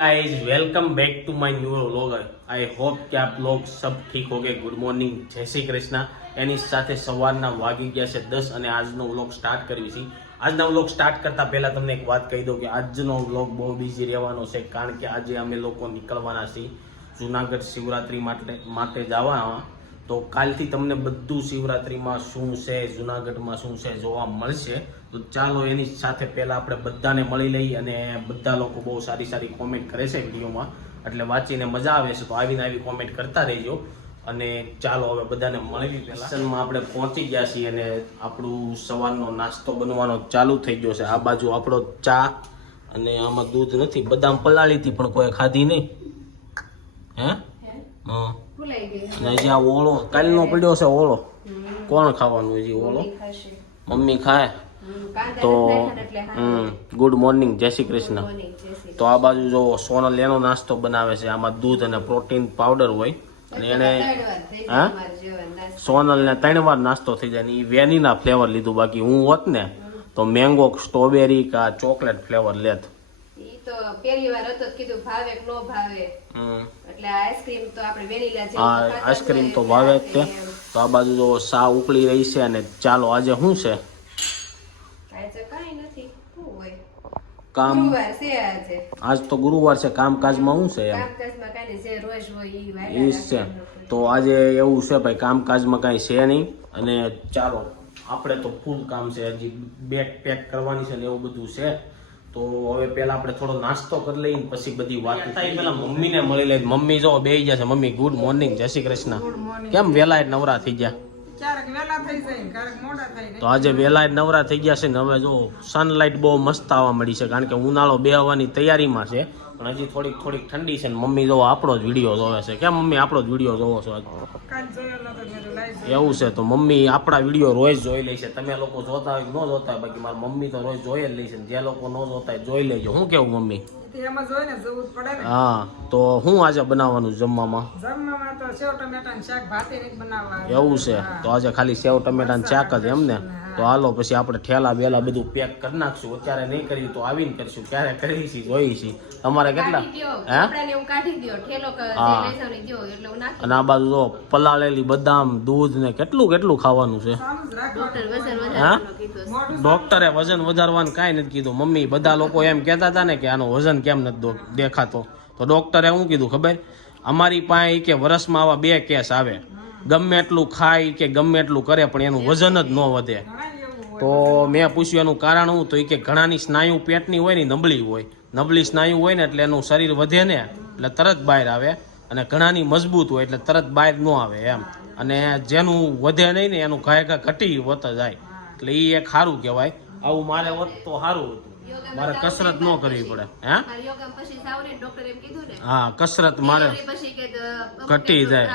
guys welcome back to my new vlogger I hope કે આપ log સબ ઠીક હોગે good morning જય શ્રી કૃષ્ણ એની સાથે સવારના વાગી ગયા છે દસ અને આજનો વ્લોગ સ્ટાર્ટ કરવી છે આજના વ્લોગ સ્ટાર્ટ કરતા પહેલા તમને એક વાત કહી દઉં કે આજનો વ્લોગ બહુ બિઝી રહેવાનો છે કારણ કે આજે અમે લોકો નીકળવાના છીએ જુનાગઢ શિવરાત્રી માટે માટે જવાના તો કાલથી તમને બધું શિવરાત્રિમાં શું છે જુનાગઢમાં શું છે જોવા મળશે. તો ચાલો એની સાથે પહેલાં આપણે બધાને મળી લઈએ અને બધા લોકો બહુ સારી સારી કોમેન્ટ કરે છે વિડીયોમાં. એટલે વાંચીને મજા આવે છે તો આવીને આવી કોમેન્ટ કરતા રહેજો. અને ચાલો હવે બધાને મળી પહેલાં. આપણે પહોંચી ગયા છીએ અને આપણું સવારનો નાસ્તો બનવાનો ચાલુ થઈ ગયો છે. આ બાજુ આપણો ચા અને આમાં દૂધ નથી. બદામ પલાળી હતી પણ કોઈ ખાધી નહીં. હે? હા. હજી આ ઓળો કાલનો પડ્યો છે ઓળો. કોણ ખાવાનું હજી ઓળો? મમ્મી ખાય. તો ગુડ મોર્નિંગ જય શ્રી કૃષ્ણ. તો આ બાજુ જો સોનલ એનો નાસ્તો બનાવે છે આમાં દૂધ અને પ્રોટીન પાવડર હોય. અને એને હા? ગયું મારે જેવા નાસ્તો. સોનલ ને ત્રણ વાર નાસ્તો થઈ જાય ને એ વેનીના ફ્લેવર લીધું. બાકી હું હોત ને તો મેંગો સ્ટ્રોબેરી કા ચોકલેટ ફ્લેવર લેત. તો પહેલી વાર હતો કીધું ભાવે કે ન ભાવે. હમ. એટલે આઈસ્ક્રીમ તો આપણે વેનીલા જેવું જ આઈસ્ક્રીમ તો ભાવે જ તે. તો આ બાજુ જો સા ઉકળી રહી છે અને ચાલો આજે શું છે? આજે કાંઈ નથી શું હોય? કામ ગુરુવાર છે આજે. આજ તો ગુરુવાર છે કામકાજમાં શું છે એમ? કામકાજમાં કાંઈ જે રોજ હોય એ વાયરા છે. રાખીને તો આજે એવું છે ભાઈ કામકાજમાં કાંઈ છે નહીં. અને ચાલો આપણે તો ફૂલ કામ છે હજી બેગ પેક કરવાની છે ને એવું બધું છે. તો હવે પહેલા આપણે થોડો નાસ્તો કરી લઈએ ને પછી બધી વાત થાય પેલા મમ્મીને મળી લઈએ મમ્મી જો બે ગયા છે મમ્મી ગુડ મોર્નિંગ જય શ્રી કૃષ્ણ. કેમ વેલા નવરા થઈ ગયા? તો આજે વેલા નવરા થઈ ગયા છે ને હવે જો સનલાઇટ બહુ મસ્ત આવવા મળી છે કારણ કે ઉનાળો બે આવવાની તૈયારીમાં છે. પણ હજી થોડીક થોડીક ઠંડી છે ને મમ્મી જો આપણો જ વીડિયો જોવે છે. કેમ મમ્મી આપણો જ વીડિયો જોવો છો? એવું છે તો મમ્મી આપણા વીડિયો રોજ જોઈ લે છે. તમે લોકો જોતા હોય ન જોતા હોય બાકી મારી મમ્મી તો રોજ જોઈ જ લે છે જે લોકો ન જોતા હોય જોઈ લેજો. શું કેવું મમ્મી? હા તો હું આજે બનાવવાનું જમવામાં? ટમેટા એવું છે? તો આજે ખાલી સેવ ટમેટાનું શાક જ એમ ને? તો હાલો પછી આપણે ઠેલા બેલા બધું પેક કરી નાખશું. અત્યારે નહીં કર્યું તો આવીને કરશું. ક્યારે કરી છીએ જોઈ છીએ. તમારે કેટલા? હે? અને આ બાજુ જો પલાળેલી બદામ દૂધ ને કેટલું કેટલું ખાવાનું છે? હા? ડોક્ટરે વજન વધારવાનું કાંઈ નથી કીધું. મમ્મી બધા લોકો એમ કહેતા હતા ને કે આનું વજન કેમ નથી દો- દેખાતો. તો ડોક્ટરે શું કીધું ખબર? અમારી પાસે કે વર્ષમાં આવા બે કેસ આવે. ગમે એટલું ખાય કે ગમે એટલું કરે પણ એનું વજન જ ન વધે. તો મેં પૂછ્યું એનું કારણ હું તો એ કે ઘણાની સ્નાયુ પેટની હોય ને નબળી હોય. નબળી સ્નાયુ હોય ને એટલે એનું શરીર વધે ને એટલે તરત બહાર આવે. અને ઘણાની મજબૂત હોય એટલે તરત બહાર ન આવે એમ. અને જેનું વધે નહીં ને એનું ઘાય ઘા ઘટી વત જાય. એટલે એ એક સારું કહેવાય. આવું મારે હોત તો સારું હતું. મારે કસરત ન કરવી પડે. હે? હા? કસરત મારે ઘટી જાય.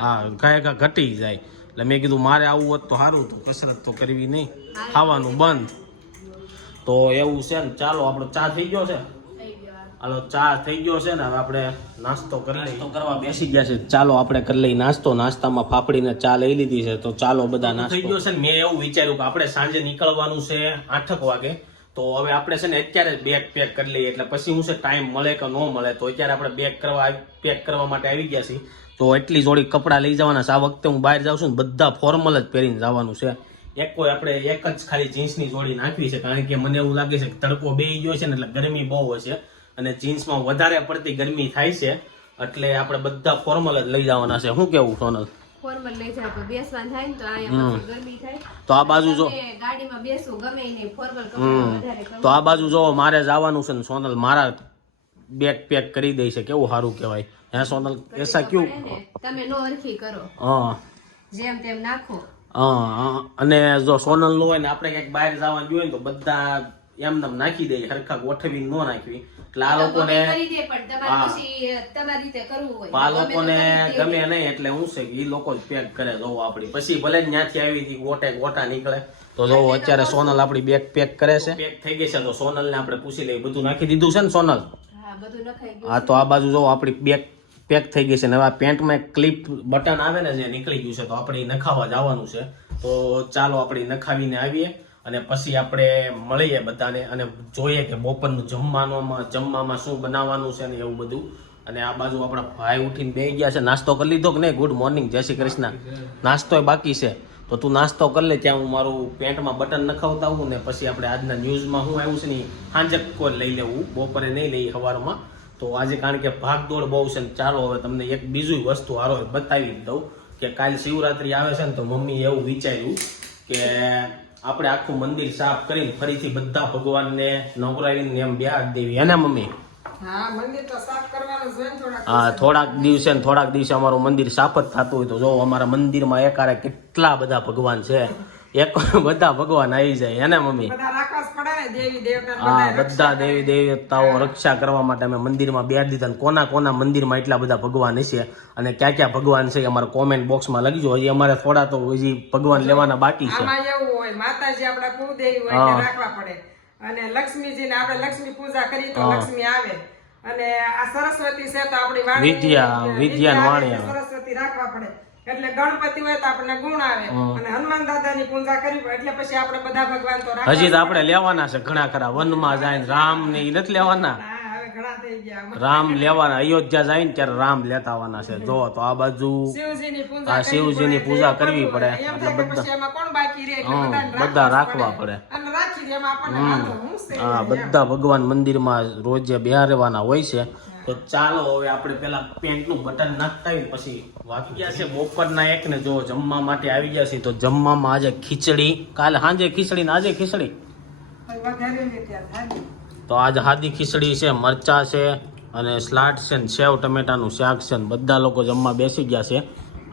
હા ઘાય ઘા ઘટી જાય. એટલે મેં કીધું મારે આવું હોત તો સારું હતું કસરત તો કરવી નહીં. ખાવાનું બંધ. તો એવું છે ને ચાલો આપણો ચા થઈ ગયો છે. હાલો. ચા થઈ ગયો છે ને હવે આપણે નાસ્તો કરી નાસ્તો કરવા બેસી ગયા છે. ચાલો આપણે કરી લઈએ નાસ્તો. નાસ્તામાં ફાફડીને ચા લઈ લીધી છે તો ચાલો બધા નાસ્તો થઈ ગયો છે ને મેં એવું વિચાર્યું કે આપણે સાંજે નીકળવાનું છે આઠક વાગે. તો હવે આપણે છે ને અત્યારે જ બેગ પેક કરી લઈએ. એટલે પછી હું છે ટાઈમ મળે કે ન મળે તો અત્યારે આપણે બેગ કરવા પેક કરવા માટે આવી ગયા છીએ. તો એટલી જોડી કપડાં લઈ જવાના છે. આ વખતે હું બહાર જાઉં છું ને બધા ફોર્મલ જ પહેરીને જવાનું છે. એક કોઈ આપણે એક જ ખાલી જીન્સની જોડી નાખવી છે કારણ કે મને એવું લાગે છે કે તડકો બે ગયો છે ને એટલે ગરમી બહુ હશે અને જીન્સમાં વધારે પડતી ગરમી થાય છે. એટલે આપણે બધા ફોર્મલ જ લઈ જવાના છે. શું કેવું સોનલ? ફોર્મલ લઈ તો બેસવાનું થાય ને તો અહીંયા ગરમી થાય. તો આ બાજુ જો ગાડીમાં બેસવું ગમે નહીં ફોર્મલ હમ. વધારે તો આ બાજુ જો મારે જવાનું છે ને સોનલ મારા બેગ પેક કરી દે છે કેવું સારું કહેવાય? હે સોનલ એસા ક્યું? તમે નો અરખી કરો. હા. જેમ તેમ નાખો. હા. અને જો સોનલ નો હોય ને આપણે ક્યાંક બહાર જવાનું જોઈએ ને તો બધા એમને નાખી દઈએ હરખા ગોઠવી ન નાખવી. એટલે આ લોકોને દે આ લોકોને ગમે નહીં એટલે હું છે કે એ લોકો જ પેક કરે જોવો આપડી. પછી ભલે ત્યાંથી આવી હતી ગોટે ગોટા નીકળે. તો જોવો અત્યારે સોનલ આપડી બેગ પેક કરે છે. પેક થઈ ગઈ છે તો સોનલ ને આપણે પૂછી લઈએ. બધું નાખી દીધું છે ને સોનલ? હા તો આ બાજુ જો આપણી બેગ પેક થઈ ગઈ છે ને હવે આ પેન્ટમાં એક ક્લિપ બટન આવે ને જે નીકળી ગયું છે તો આપણે નખાવા જવાનું છે. તો ચાલો આપણે નખાવીને આવીએ અને પછી આપણે મળીએ બધાને અને જોઈએ કે બપોરનું જમવાનોમાં જમવામાં શું બનાવવાનું છે ને એવું બધું. અને આ બાજુ આપણા ભાઈ ઉઠીને બે ગયા છે. નાસ્તો કરી લીધો કે નહીં? ગુડ મોર્નિંગ જય શ્રી કૃષ્ણ. નાસ્તો બાકી છે. તો તું નાસ્તો કરી લે, ત્યાં હું મારું પેન્ટમાં બટન નખાવતા આવું ને પછી આપણે આજના ન્યૂઝમાં હું આવ્યું છે ને હાંજક કોઈ લઈ લેવું. બપોરે નહીં લઈ સવારમાં તો આજે કારણ કે ભાગદોડ બહુ છે ને ચાલો હવે તમને એક બીજું વસ્તુ હારો બતાવી દઉં કે કાલ શિવરાત્રી આવે છે ને તો મમ્મી એવું વિચાર્યું કે આપણે આખું મંદિર સાફ કરીને ફરીથી બધા ભગવાનને નવરાવીને એમ બ્યાજ દેવી. એના મમ્મી? હા થોડાક દિવસે. ને થોડાક દિવસે અમારું મંદિર સાફ જ થતું હોય તો જો અમારા મંદિરમાં એકારે કેટલા બધા ભગવાન છે. એક બધા ભગવાન આવી જાય એને મમ્મી? હા બધા દેવી દેવતાઓ રક્ષા કરવા માટે અમે મંદિરમાં બેઠ દીધા કોના કોના મંદિરમાં એટલા બધા ભગવાન હશે અને ક્યાં ક્યાં ભગવાન છે એ અમારા કોમેન્ટ બોક્સમાં લખજો. હજી અમારે થોડા તો હજી ભગવાન લેવાના બાકી છે. હા માતાજી આપડા કુળદેવી હોય રાખવા પડે. અને લક્ષ્મીજી ને આપણે લક્ષ્મી પૂજા કરી તો લક્ષ્મી આવે. અને આ સરસ્વતી છે તો આપણી વાણી વિદ્યા- વિદ્યા ને વાણી સરસ્વતી રાખવા પડે. એટલે ગણપતિ હોય તો આપણને ગુણ આવે. અને હનુમાન દાદાની પૂજા કરી એટલે પછી આપણે બધા ભગવાન તો હજી તો આપણે લેવાના છે ઘણા ખરા. વનમાં જાય રામ ને એ નથી લેવાના. રામ લેવાના. અયોધ્યા જાય ને ત્યારે રામ લેતા આવવાના છે. જો તો આ બાજુ આ શિવજી શિવજીની પૂજા કરવી પડે. એટલે બધા- બધા રાખવા પડે. હું બધા ભગવાન મંદિરમાં રોજે બિહારવાના હોય છે. તો ચાલો હવે આપણે પેલા પેન્ટનું બટન નાખતા પછી વાગી ગયા છે. બપોરના એક ને જો જમવા માટે આવી ગયા છે તો જમવામાં આજે ખીચડી. કાલે સાંજે ખીચડી ને આજે ખીચડી. તો આજે હાદી ખીચડી છે મરચા છે અને સ્લાટ છે ને સેવ ટમેટાનું શાક છે ને બધા લોકો જમવા બેસી ગયા છે.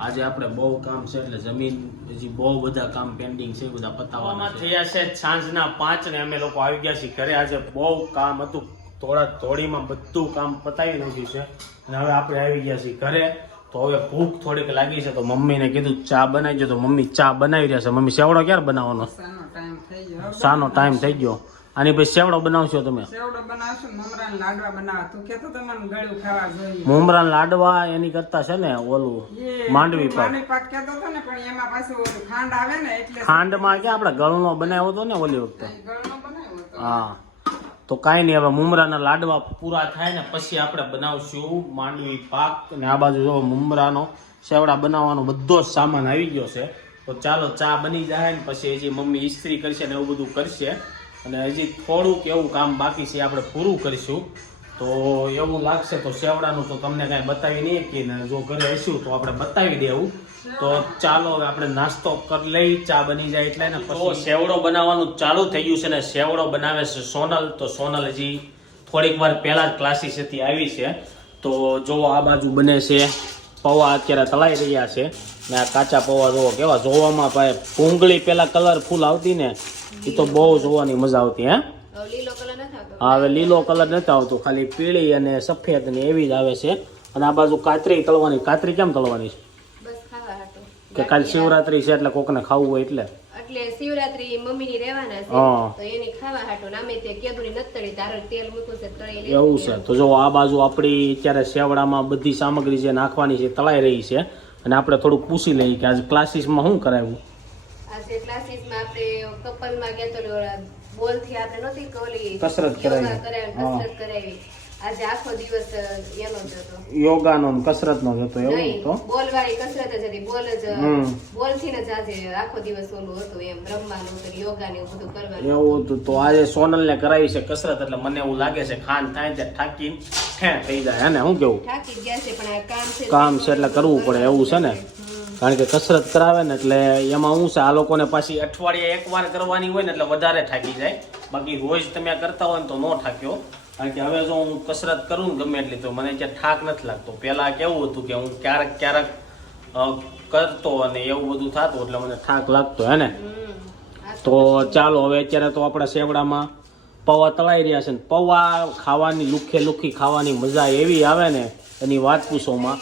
આજે આપણે બહુ કામ છે એટલે જમીન હજી બહુ બધા કામ પેન્ડિંગ છે એ બધા પતાવવાના થયા છે સાંજના પાંચ ને અમે લોકો આવી ગયા છીએ ઘરે. આજે બહુ કામ હતું. થોડા થોડીમાં બધું કામ પતાવી નાખ્યું છે. અને હવે આપણે આવી ગયા છીએ ઘરે. તો હવે ભૂખ થોડીક લાગી છે તો મમ્મીને કીધું ચા બનાવી તો મમ્મી ચા બનાવી રહ્યા છે. મમ્મી સેવડો ક્યારે બનાવવાનો? સાનો ટાઈમ થઈ ગયો. આની પછી સેવડો બનાવશો તમે? સેવડો બનાવશું મમરાના લાડવા બનાવવા. તું કેતો તો ગળ્યું ખાવા જોઈએ. મુમરાન લાડવા એની કરતા છે ને ઓલું માંડવી પાક. ને પણ એમાં પાછું ઓલું ખાંડ આવે ને એટલે ખાંડમાં ક્યાં આપણે ગળનો બનાવ્યો હતો ને ઓલી વખતે? ગળનો બનાવ્યો હતો. હા. તો કાંઈ નહીં હવે મુમરાના લાડવા પૂરા થાય ને પછી આપણે બનાવશું માંડવી પાક. અને આ બાજુ જો મુમરાનો સેવડા બનાવવાનો બધો જ સામાન આવી ગયો છે. તો ચાલો ચા બની જાય ને પછી હજી મમ્મી ઇસ્ત્રી કરશે ને એવું બધું કરશે. અને હજી થોડુંક એવું કામ બાકી છે આપણે પૂરું કરીશું. તો એવું લાગશે તો સેવડાનું તો તમને કાંઈ બતાવી નહીં કે જો ઘરે હશું તો આપણે બતાવી દેવું. તો ચાલો હવે આપણે નાસ્તો કરી લઈ ચા બની જાય એટલે ને તો સેવડો બનાવવાનું ચાલુ થઈ ગયું છે ને સેવડો બનાવે છે સોનલ. તો સોનલ હજી થોડીક વાર પહેલાં જ ક્લાસીસેથી આવી છે. તો જો આ બાજુ બને છે. પૌવા અત્યારે તળાઈ રહ્યા છે. ને આ કાચા પૌવા જોવો કેવા જોવામાં ભાઈ ભૂંગળી પેલા કલરફુલ આવતી ને એ તો બહુ જોવાની મજા આવતી હે? હવે લીલો કલર નથી આવતો. કલર ખાલી પીળી અને સફેદ ને એવી જ આવે છે. અને આ બાજુ કાતરી તળવાની કાતરી કેમ તળવાની છે? કે કાલ શિવરાત્રી છે એટલે કોકને ખાવું હોય એટલે. એટલે શિવરાત્રી મમ્મીની રહેવાના છે તો એની ખાવા હાટું નામે તે કેદુરી નથી તળી તેલ મૂકું છે તળી લે. એવું છે. તો જો આ બાજુ આપણી અત્યારે સેવડામાં બધી સામગ્રી જે નાખવાની છે તળાઈ રહી છે. અને આપણે થોડુંક પૂછી લઈએ કે આજે ક્લાસીસમાં શું કરાવ્યું? આજે ક્લાસીસમાં આપણે કપલમાં ગયા તો બોલથી આપણે નહોતી કોલી કસરત કરાવી. કસરત કરાવી. આજે આખો દિવસ એનો જ હતો. યોગાનો ને કસરતનો જ હતો એવું તો? બોલ વાળી કસરત જ હતી. બોલ જ હમ. બોલથી જ આજે આખો દિવસ ઓલું હતું એમ રમવાનું હતું યોગા ને એવું બધું કરવાનું એવું હતું. તો આજે સોનલને કરાવી છે કસરત એટલે મને એવું લાગે છે ખાન થાય ત્યાં ઠાકીને ઠે થઈ જાય. હે શું કેવું જ કામ છે એટલે કરવું પડે એવું છે ને? કારણ કે કસરત કરાવે ને એટલે એમાં શું છે આ લોકોને પાછી અઠવાડિયે એકવાર કરવાની હોય ને એટલે વધારે થાકી જાય. બાકી રોજ તમે કરતા હોય ને તો ન થાક્યો. કારણ કે હવે જો હું કસરત કરું ને ગમે એટલી તો મને ક્યાં થાક નથી લાગતો. પહેલાં કેવું હતું કે હું ક્યારેક ક્યારેક કરતો અને એવું બધું થતું એટલે મને થાક લાગતો હે ને? તો ચાલો હવે અત્યારે તો આપણા સેવડામાં પૌવા તળાઈ રહ્યા છે ને પૌવા ખાવાની, લુખે લુખી ખાવાની મજા એવી આવે ને, એની વાત પૂછોમાં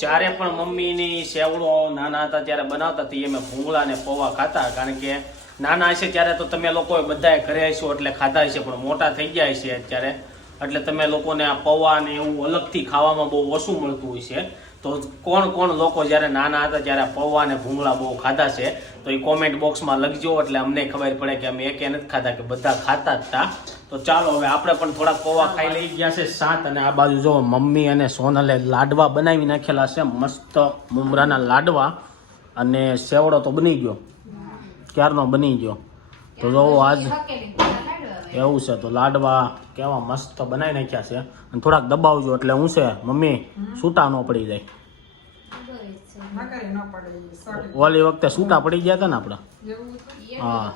જ્યારે પણ મમ્મીની સેવડો નાના હતા, ત્યારે બનાવતા હતી અમે ભૂંગળા ને પૌવા ખાતા, કારણ કે નાના હશે ત્યારે તો તમે લોકો બધાએ ઘરે હશો એટલે ખાધા હશે, પણ મોટા થઈ ગયા છે અત્યારે. એટલે તમે લોકોને આ પૌવા ને એવું અલગથી ખાવામાં બહુ ઓછું મળતું હોય છે. તો કોણ કોણ લોકો જ્યારે નાના હતા ત્યારે પૌવા અને ભૂંગળા બહુ ખાધા છે, તો એ કોમેન્ટ બોક્સમાં લખજો, એટલે અમને ખબર પડે કે અમે એકે નથી ખાધા, કે બધા ખાતા જ હતા તો ચાલો, હવે આપણે પણ થોડાક પૌવા ખાઈ લઈ ગયા છે સાત, અને આ બાજુ જો મમ્મી અને સોનલે લાડવા બનાવી નાખેલા છે, મસ્ત મુમરાના લાડવા. અને સેવડો તો બની ગયો. ક્યારનો બની ગયો? તો જોવો આજ એવું છે તો લાડવા કેવા મસ્ત બનાવી નાખ્યા છે. અને થોડાક દબાવજો એટલે હું છે મમ્મી સૂટા ન પડી જાય. નકરી ન પડે ઈ સડી ઓલી વખતે સૂટા પડી ગયા હતા ને આપણે હા.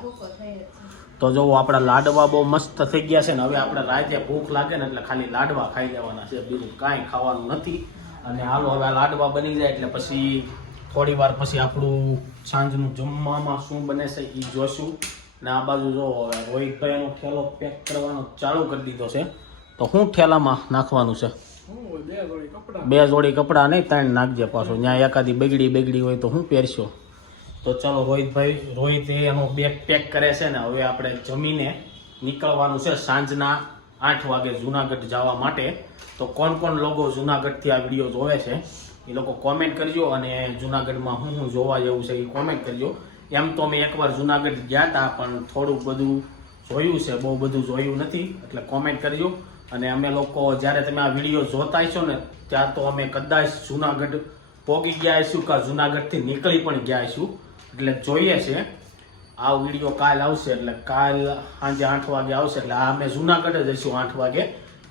તો જો આપણા લાડવા બહુ મસ્ત થઈ ગયા છે ને હવે આપણે રાતે ભૂખ લાગે ને એટલે ખાલી લાડવા ખાઈ જવાના છે. બીજું કાંઈ ખાવાનું નથી. અને હાલો હવે લાડવા બની જાય એટલે પછી થોડી વાર પછી આપણું સાંજનું જમવામાં શું બને છે એ જોશું. ને આ બાજુ જો રોહિતભાઈ એનો ઠેલો પેક કરવાનો ચાલુ કરી દીધો છે. તો હું ઠેલામાં નાખવાનું છે? બે જોડી કપડાં. નહીં ત્રણ નાખજે પાછો. ત્યાં એકાદી બગડી બગડી હોય તો હું પહેરશો? તો ચાલો રોહિતભાઈ રોહિત એનો બેગ પેક કરે છે ને હવે આપણે જમીને નીકળવાનું છે સાંજના આઠ વાગે જુનાગઢ જવા માટે. તો કોણ કોણ લોકો જુનાગઢથી આ વીડિયો જોવે છે એ લોકો કોમેન્ટ કરજો અને જુનાગઢમાં હું હું જોવા જેવું છે એ કોમેન્ટ કરજો. એમ તો અમે એકવાર જુનાગઢ ગયા હતા પણ થોડુંક બધું જોયું છે. બહુ બધું જોયું નથી, એટલે કોમેન્ટ કરજો. અને અમે લોકો જ્યારે તમે આ વીડિયો જોતા હશો ને, ત્યાં તો અમે કદાચ જુનાગઢ પોગી ગયા હશું કે જુનાગઢથી નીકળી પણ ગયા હશું. એટલે જોઈએ છે. આ વીડિયો કાલ આવશે, એટલે કાલ સાંજે આઠ વાગે આવશે. એટલે આ અમે જુનાગઢ જઈશું આઠ વાગે.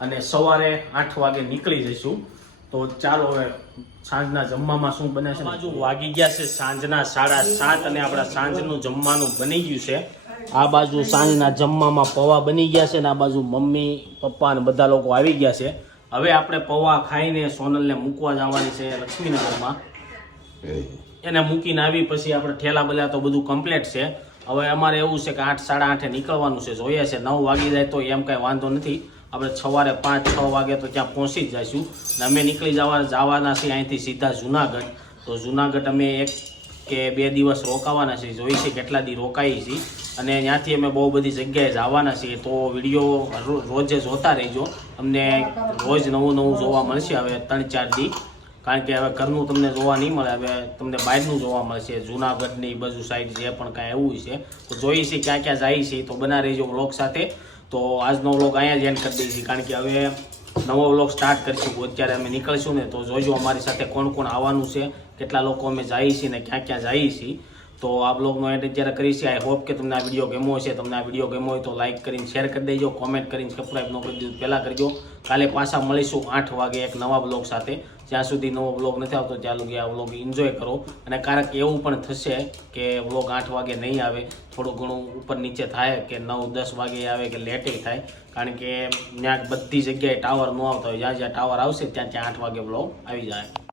અને સવારે આઠ વાગે નીકળી જઈશું. તો ચાલો હવે સાંજના જમવામાં શું બને છે બાજુ વાગી ગયા છે સાંજના સાડા સાત અને આપણા સાંજનું જમવાનું બની ગયું છે. આ બાજુ સાંજના જમવામાં પૌવા બની ગયા છે ને આ બાજુ મમ્મી પપ્પા ને બધા લોકો આવી ગયા છે. હવે આપણે પૌવા ખાઈને સોનલને મૂકવા જવાની છે લક્ષ્મીનગરમાં. એને મૂકીને આવી પછી આપણે ઠેલા બધા તો બધું કમ્પ્લીટ છે. હવે અમારે એવું છે કે આઠ સાડા આઠે નીકળવાનું છે. જોઈએ છે નવ વાગી જાય તો એમ કાંઈ વાંધો નથી. આપણે સવારે પાંચ, છ વાગે તો ત્યાં પહોંચી જ જઈશું. ને અમે નીકળી જવા, જવાના છીએ અહીંથી સીધા જુનાગઢ. તો જુનાગઢ અમે એક કે બે દિવસ રોકાવાના છીએ. જોઈશે કેટલા દી રોકાઈએ છીએ. અને ત્યાંથી અમે બહુ બધી જગ્યાએ જવાના છીએ. તો વીડિયો રોજે જોતા રહેજો. અમને રોજ નવું નવું જોવા મળશે હવે ત્રણ, ચાર દી. કારણ કે હવે ઘરનું તમને જોવા નહીં મળે. હવે તમને બહારનું જોવા મળશે. જુનાગઢની બાજુ સાઈડ જે પણ કાંઈ એવું છે. તો જોઈએ છીએ ક્યાં ક્યાં જાય છે તો બના રહેજો વ્લોગ સાથે. તો આજનો વ્લોગ અહીંયા જ એન્ડ કરી દઈશું. કારણ કે હવે નવો વ્લોગ સ્ટાર્ટ કરીશું. અત્યારે અમે નીકળીશું ને, તો જોજો અમારી સાથે કોણ કોણ આવવાનું છે, કેટલા લોકો અમે જઈએ છીએ ને ક્યાં ક્યાં જઈએ છીએ. તો આ બ્લોગનો એન્ડ અત્યારે કરીશ આઈ હોપ કે તમને આ વીડિયો ગમ્યો હશે. તમને આ વીડિયો ગમ્યો હોય તો લાઈક કરીને શેર કરી દેજો કોમેન્ટ કરીને સબસ્ક્રાઈબ ન કરી દીધું પહેલાં કરજો. કાલે પાછા મળીશું આઠ વાગે એક નવા બ્લોગ સાથે. જ્યાં સુધી નવો બ્લોગ નથી આવતો ત્યાં લગી આ બ્લોગ એન્જોય કરો. અને ક્યારેક એવું પણ થશે કે બ્લોગ આઠ વાગે નહીં આવે, થોડું ઘણું ઉપર નીચે થાય કે નવ, દસ વાગે આવે કે લેટે થાય. કારણ કે ત્યાં બધી જગ્યાએ ટાવર ન આવતા હોય. જ્યાં જ્યાં ટાવર આવશે ત્યાં ત્યાં આઠ વાગે બ્લોગ આવી જાય.